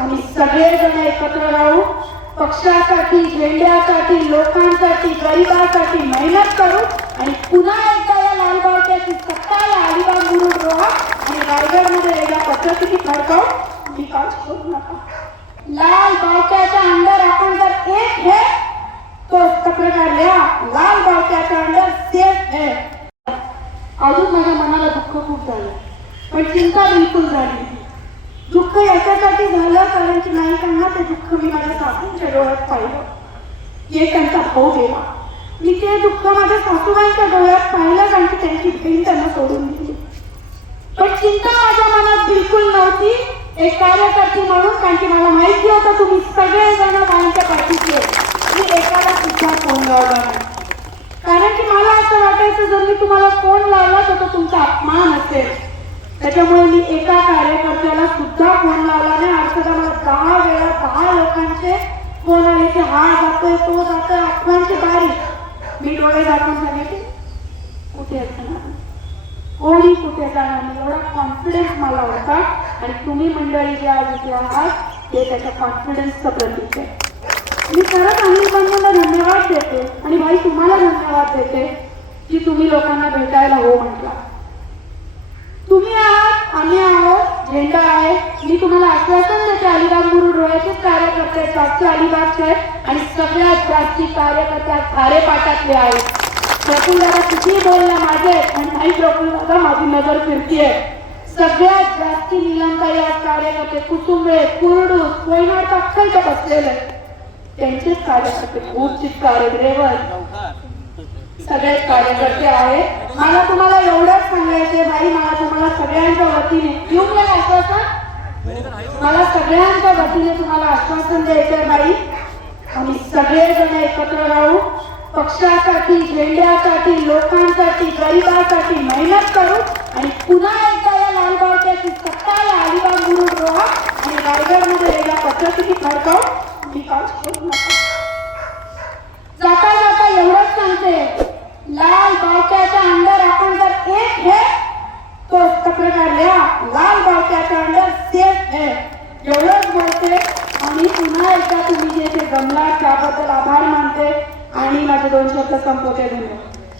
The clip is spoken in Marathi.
आम्ही सगळेजण एकत्र राहू. पक्षासाठी झेंड्यासाठी लोकांसाठी गरिबांसाठी मेहनत करू आणि पुन्हा एकदा या लालबावट्याची सत्ता या अलिबाग म्हणून रोहा आणि रायगडमध्ये वेगळ्या पद्धतीने फडकावू. मी काळजी करू नका. लाल बावट्याच्या अंडर आपण जर एक हे तो पत्रकार लिहा. लाल बावट्याच्या अंडर सेफ हे. अजून माझ्या मनाला दुःख खूप झालं. पण चिंता बिलकुल झाली दुःख याच्यासाठी झालं कारण की नाही त्यांना ते दुःख मी माझ्या सासूंच्या डोळ्यात पाहिलं. एक त्यांचा भाऊ गेला. मी ते दुःख माझ्या सासूबाईंच्या डोळ्यात पाहिलं कारण की त्यांची बहीण त्यांना सोडून दिली. पण चिंता माझ्या मनात बिलकुल नव्हती. एक कार्यकर्ती म्हणून कारण की मला माहिती होतं तुम्ही सगळेजण बाईंच्या पाठीचे मी एकाला सुद्धा फोन लावला नाही. कारण की मला असं वाटायचं जर मी तुम्हाला फोन लावला तर तो तुमचा अपमान असेल. त्याच्यामुळे मी एका कार्यकर्त्याला सुद्धा फोन लावला नाही. अर्थात मला दहा वेळा दहा लोकांचे फोन आले की हा जातोय तो जातोय आठवणचे बारीक मी डोळे दाखवून सांगितले कुठे असणार कोणी कुठे जाणार नाही. एवढा कॉन्फिडन्स मला होता. आणि तुम्ही मंडळी जे आज इथे आहात ते त्याच्या कॉन्फिडन्सचं प्रतीक आहे. मी खरंच अनिल धन्यवाद देते. आणि भाई तुम्हाला धन्यवाद देते की तुम्ही लोकांना भेटायला हो म्हटला. तुम्ही आहात आम्ही आहोत झेंडा आहे. मी तुम्हाला आश्वासन देते अलिबाग गुरु डोळ्याचेच कार्यकर्ते आहेत, सातशे अलिबागचे आणि सगळ्यात जास्ती कार्यकर्ते खारे पाटातले आहेत. प्रफुल्ल दादा किती बोलला माझे आणि नाही प्रफुल्ल दादा माझी नजर फिरतीये. सगळ्यात जास्ती निलंबाई आज कार्यकर्ते कुटुंबे कुरडू कोयनाड अख्खा बसलेले आहेत. त्यांचेच कार्यकर्ते खूप चित आहेत. सगळेच कार्यकर्ते आहेत. मला तुम्हाला एवढंच सांगायचे भाई मला तुम्हाला सगळ्यांच्या वतीने. येऊन गेलं आश्वासन मला सगळ्यांच्या वतीने तुम्हाला आश्वासन द्यायचंय बाई आम्ही सगळेजण एकत्र राहू. पक्षासाठी झेंड्यासाठी लोकांसाठी गरिबांसाठी मेहनत करू आणि पुन्हा एकदा या लालबागची सत्ता या अलिबाग गुरु रोहा आणि रायगडमध्ये वेगळ्या पद्धतीने फडकावू करू नका. जाता जाता एवढंच सांगते. लाल बावट्याच्या अंडर आपण जर एक है तो पत्रकार लिहा लाल बावट्याच्या अंडर सेफ एवढंच बोलते आणि पुन्हा एकदा तुम्ही जे ते जमला त्याबद्दल आभार मानते आणि माझे दोन शब्द संपवते धन्यवाद.